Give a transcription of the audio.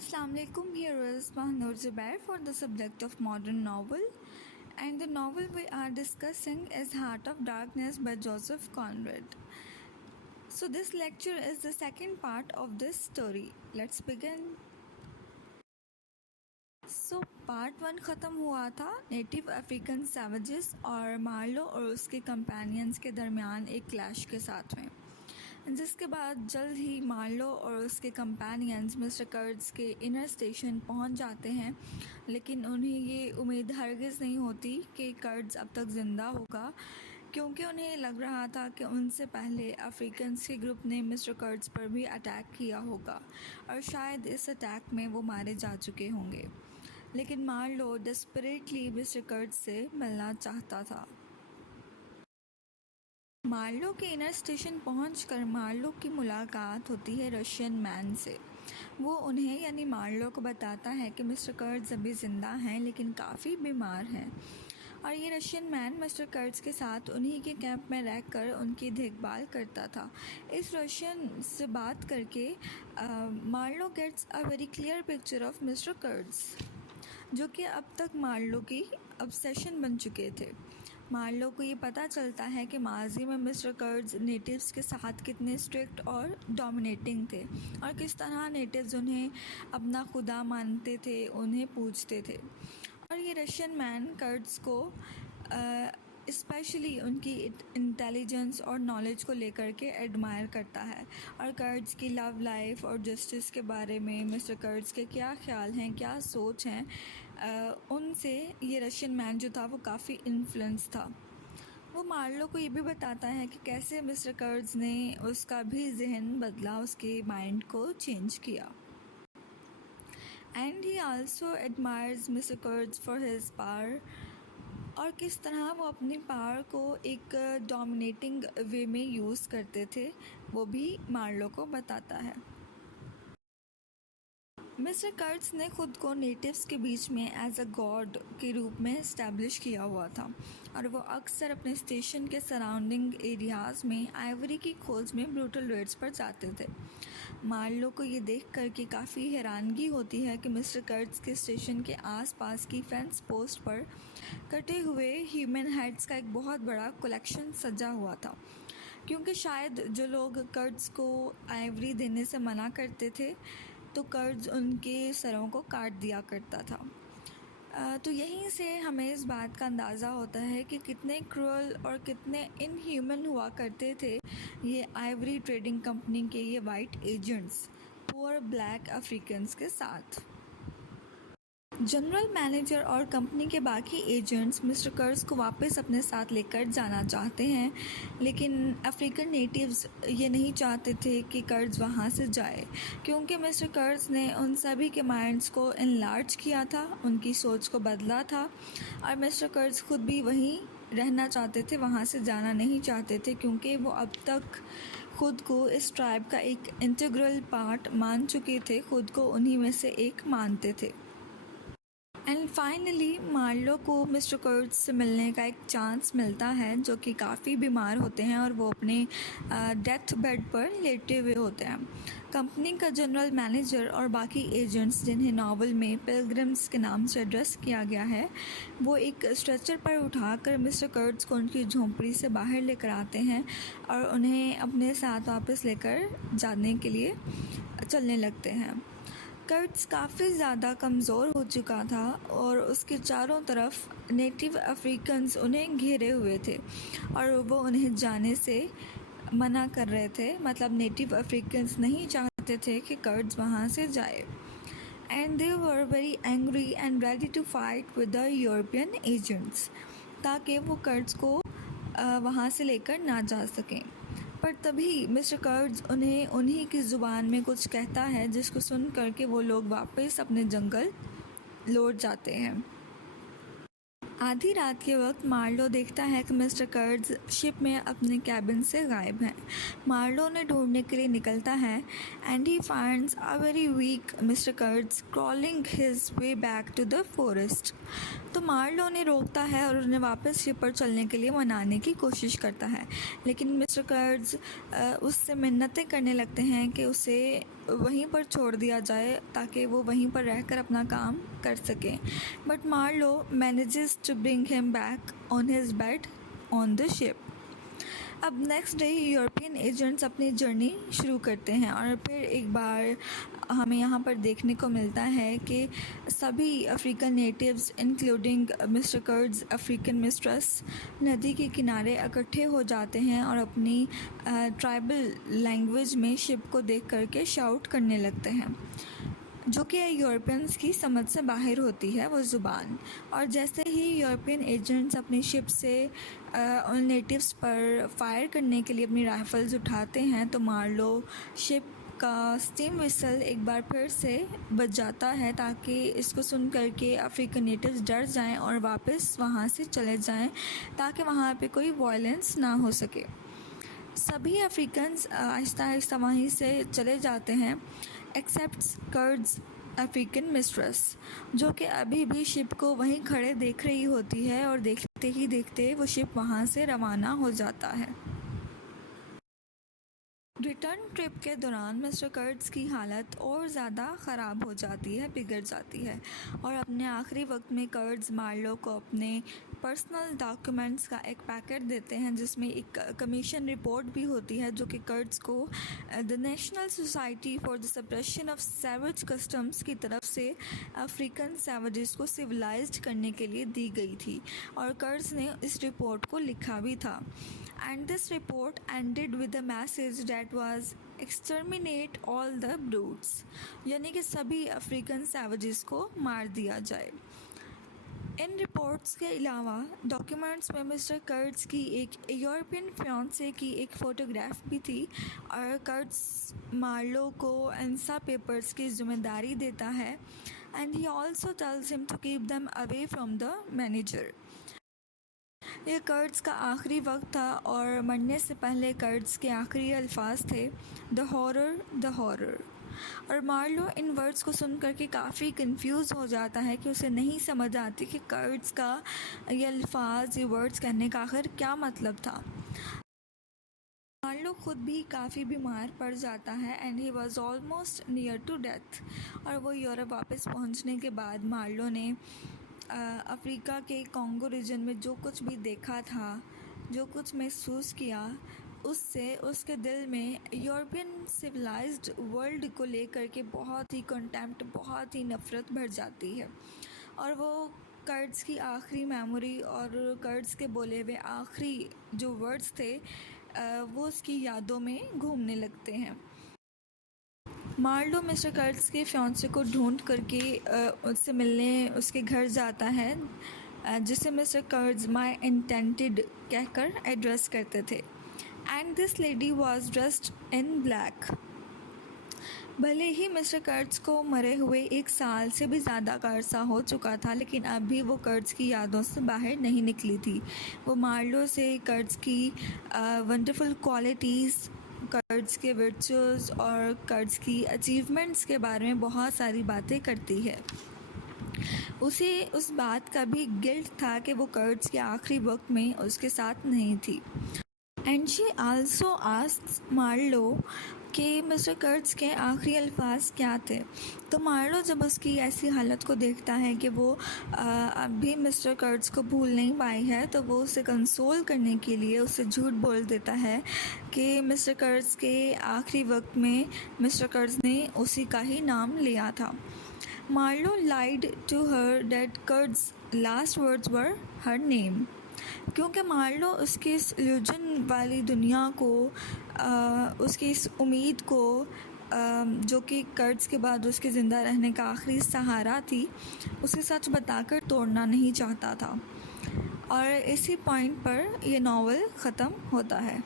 Assalamu alaikum. Here is Mahnur Zubair for the subject of modern novel, and the novel we are discussing is Heart of Darkness by Joseph Conrad. So this lecture is the second part of this story. Let's begin. So part 1 ख़त्म हुआ था native African savages और Marlowe और उसके companions के दरमियान एक clash के साथ में, जिसके बाद जल्द ही मार्लो और उसके कंपेनियंस मिस्टर कर्ट्ज़ के इनर स्टेशन पहुंच जाते हैं, लेकिन उन्हें ये उम्मीद हरगिज़ नहीं होती कि कर्ट्ज़ अब तक ज़िंदा होगा, क्योंकि उन्हें लग रहा था कि उनसे पहले अफ्रीकन्स के ग्रुप ने मिस्टर कर्ट्ज़ पर भी अटैक किया होगा और शायद इस अटैक में वो मारे जा चुके होंगे। लेकिन मार्लो डेस्परेटली मिस्टर कर्ट्ज़ से मिलना चाहता था। मार्लो के इनर स्टेशन पहुंचकर मार्लो की मुलाकात होती है रशियन मैन से। वो उन्हें यानी मार्लो को बताता है कि मिस्टर कर्ट्ज़ अभी ज़िंदा हैं लेकिन काफ़ी बीमार हैं, और ये रशियन मैन मिस्टर कर्ट्ज़ के साथ उन्हीं के कैंप में रहकर उनकी देखभाल करता था। इस रशियन से बात करके Marlow gets a very clear picture of mister Kurtz, जो कि अब तक मार्लो की ऑब्सेशन बन चुके थे। मार्लो को ये पता चलता है कि माजी में मिस्टर कर्ट्ज़ नेटिव्स के साथ कितने स्ट्रिक्ट और डोमिनेटिंग थे और किस तरह नेटिव्स उन्हें अपना खुदा मानते थे, उन्हें पूजते थे। और ये रशियन मैन कर्ट्ज़ को स्पेशली उनकी इंटेलिजेंस और नॉलेज को लेकर के एडमायर करता है, और कर्ट्ज़ की लव लाइफ और जस्टिस के बारे में मिस्टर कर्ट्ज़ के क्या ख्याल हैं, क्या सोच हैं, उनसे ये रशियन मैन जो था वो काफ़ी इन्फ्लुएंस था। वो मार्लो को ये भी बताता है कि कैसे मिस्टर कर्ट्ज़ ने उसका भी जहन बदला, उसके माइंड को चेंज किया। And he also admires mister Kurtz for his power, और किस तरह वो अपनी पावर को एक डोमिनेटिंग वे में यूज़ करते थे, वो भी मार्लो को बताता है। मिस्टर कर्ट्ज़ ने खुद को नेटिव्स के बीच में एज अ गॉड के रूप में इस्टेब्लिश किया हुआ था, और वो अक्सर अपने स्टेशन के सराउंडिंग एरियाज़ में आइवरी की खोज में ब्रूटल रेड्स पर जाते थे। मार्लो को ये देख कर के काफ़ी हैरानगी होती है कि मिस्टर कर्ट्ज़ के स्टेशन के आसपास की फेंस पोस्ट पर कटे हुए ह्यूमन हेड्स का एक बहुत बड़ा कलेक्शन सजा हुआ था, क्योंकि शायद जो लोग कर्ट्ज़ को आइवरी देने से मना करते थे तो कर्ट्ज़ उनके सरों को काट दिया करता था। तो यहीं से हमें इस बात का अंदाज़ा होता है कि कितने क्रूअल और कितने इनह्यूमन हुआ करते थे ये आइवरी ट्रेडिंग कंपनी के ये white agents poor black Africans के साथ। जनरल मैनेजर और कंपनी के बाकी एजेंट्स मिस्टर कर्ट्ज़ को वापस अपने साथ लेकर जाना चाहते हैं, लेकिन अफ्रीकन नेटिव्स ये नहीं चाहते थे कि कर्ट्ज़ वहाँ से जाए, क्योंकि मिस्टर कर्ट्ज़ ने उन सभी के माइंड्स को इनलार्ज किया था, उनकी सोच को बदला था, और मिस्टर कर्ट्ज़ खुद भी वहीं रहना चाहते थे, वहाँ से जाना नहीं चाहते थे, क्योंकि वो अब तक खुद को इस ट्राइब का एक इंटीग्रल पार्ट मान चुके थे, खुद को उन्हीं में से एक मानते थे। एंड फाइनली मार्लो को मिस्टर कर्ट्ज़ से मिलने का एक चांस मिलता है, जो कि काफ़ी बीमार होते हैं और वो अपने डेथ बेड पर लेटे हुए होते हैं। कंपनी का जनरल मैनेजर और बाकी एजेंट्स, जिन्हें नावल में पिलग्रिम्स के नाम से एड्रेस किया गया है, वो एक स्ट्रेचर पर उठाकर मिस्टर कर्ट्ज़ को उनकी झोंपड़ी से बाहर लेकर आते हैं और उन्हें अपने साथ वापस लेकर जाने के लिए चलने लगते हैं। कर्ट्ज़ काफ़ी ज़्यादा कमज़ोर हो चुका था और उसके चारों तरफ नेटिव अफ्रीकन्स उन्हें घेरे हुए थे और वो उन्हें जाने से मना कर रहे थे, मतलब नेटिव अफ्रीकन्स नहीं चाहते थे कि कर्ट्ज़ वहाँ से जाए। And they were very angry and ready to fight with the European agents, ताकि वो कर्ट्ज़ को वहाँ से लेकर ना जा सकें। पर तभी मिस्टर कर्ट्ज़ उन्हें उन्हीं की ज़ुबान में कुछ कहता है, जिसको सुन करके वो लोग वापस अपने जंगल लौट जाते हैं। आधी रात के वक्त मार्लो देखता है कि मिस्टर कर्ट्ज़ शिप में अपने कैबिन से गायब हैं। मार्लो ने ढूंढने के लिए निकलता है and he finds a very weak mister Kurtz crawling his way back to the forest. तो मार्लो ने रोकता है और उन्हें वापस शिप पर चलने के लिए मनाने की कोशिश करता है, लेकिन मिस्टर कर्ट्ज़ उससे मिन्नतें करने लगते हैं कि उसे वहीं पर छोड़ दिया जाए ताकि वो वहीं पर रहकर अपना काम कर सकें। But Marlow manages to bring him back on his bed on the ship. अब नेक्स्ट डे यूरोपियन एजेंट्स अपनी जर्नी शुरू करते हैं और फिर एक बार हमें यहाँ पर देखने को मिलता है कि सभी African natives including mister curds African mistress नदी के किनारे इकट्ठे हो जाते हैं और अपनी ट्राइबल लैंग्वेज में शिप को देख करके शाउट करने लगते हैं, जो कि यूरोपियंस की समझ से बाहर होती है वो ज़ुबान। और जैसे ही यूरोपियन एजेंट्स अपनी शिप से उन नेटिव्स पर फायर करने के लिए अपनी राइफ़ल्स उठाते हैं तो मार्लो शिप का स्टीम विसल एक बार फिर से बज जाता है ताकि इसको सुन करके अफ्रीकन नेटिव्स डर जाएं और वापस वहाँ से चले जाएं ताकि वहाँ पे कोई वायलेंस ना हो सके। सभी अफ्रीकन्स आहिस्ता आहिस्ता वहीं से चले जाते हैं एक्सेप्ट कर्ड्स अफ्रीकन मिस्ट्रेस, जो कि अभी भी शिप को वहीं खड़े देख रही होती है और देखते ही देखते वो शिप वहाँ से रवाना हो जाता है। रिटर्न ट्रिप के दौरान मिस्टर कर्ट्स की हालत और ज़्यादा ख़राब हो जाती है, बिगड़ जाती है और अपने आखिरी वक्त में कर्ट्स मार्लो को अपने पर्सनल डॉक्यूमेंट्स का एक पैकेट देते हैं जिसमें एक कमीशन रिपोर्ट भी होती है जो कि कर्ट्स को the national society for the suppression of savage customs की तरफ से अफ्रीकन सैवेजेस को सिविलाइज्ड करने के लिए दी गई थी और कर्ट्स ने इस रिपोर्ट को लिखा भी था। And this report ended with a message that was exterminate all the brutes, यानी कि सभी अफ्रीकन सैवेजेस को मार दिया जाए। इन रिपोर्ट्स के अलावा डॉक्यूमेंट्स में मिस्टर कर्ट्स की एक यूरोपियन फियांसे की एक फ़ोटोग्राफ भी थी और कर्ट्स मार्लो को एंसा पेपर्स की जिम्मेदारी देता है and he also tells him to keep them away from the manager. ये कर्ट्स का आखिरी वक्त था और मरने से पहले कर्ट्स के आखिरी अल्फाज थे द हॉरर। और मार्लो इन वर्ड्स को सुन कर के काफ़ी कंफ्यूज हो जाता है कि उसे नहीं समझ आती कि कर्ट्स का ये अल्फाज ये वर्ड्स कहने का आखिर क्या मतलब था। मार्लो खुद भी काफ़ी बीमार पड़ जाता है and he was almost near to death. और वो यूरोप वापस पहुंचने के बाद मार्लो ने अफ्रीका के कॉन्गो रीजन में जो कुछ भी देखा था, जो कुछ महसूस किया, उससे उसके दिल में यूरोपियन सिविलाइज्ड वर्ल्ड को लेकर के बहुत ही कंटेम्प्ट, बहुत ही नफ़रत भर जाती है और वो कर्ट्स की आखिरी मेमोरी और कर्ट्स के बोले हुए आखिरी जो वर्ड्स थे वो उसकी यादों में घूमने लगते हैं। मार्लो मिस्टर कर्ट्स के फियांसे को ढूंढ करके उससे मिलने उसके घर जाता है जिसे मिस्टर कर्ट्स माय इंटेंटेड कहकर एड्रेस करते थे and this lady was dressed in black. भले ही मिस्टर कर्ट्स को मरे हुए 1 साल से भी ज़्यादा का अरसा हो चुका था लेकिन अब भी वो कर्ट्स की यादों से बाहर नहीं निकली थी। वो मार्लो से कर्ट्स की वंडरफुल क्वालिटीज़, कर्ट्स के वर्चुअस और कर्ट्स की अचीवमेंट्स के बारे में बहुत सारी बातें करती है। उसे उस बात का भी गिल्ट था कि वो कर्ट्स के आखिरी वक्त में उसके साथ नहीं थी। And she also asks Marlow कि मिस्टर कर्ट्स के आखिरी अल्फाज क्या थे। तो मार्लो जब उसकी ऐसी हालत को देखता है कि वो अभी मिस्टर कर्ट्स को भूल नहीं पाई है तो वो उसे कंसोल करने के लिए उसे झूठ बोल देता है कि मिस्टर कर्ट्स के आखिरी वक्त में मिस्टर कर्ट्स ने उसी का ही नाम लिया था। Marlowe lied to her that Kurt's last words were her name, क्योंकि मार्लो उसकी इस इल्यूजन वाली दुनिया को उसकी इस उम्मीद को जो कि कर्ट्स के बाद उसके ज़िंदा रहने का आखिरी सहारा थी, उसे सच बताकर तोड़ना नहीं चाहता था। और इसी पॉइंट पर यह नावल ख़त्म होता है।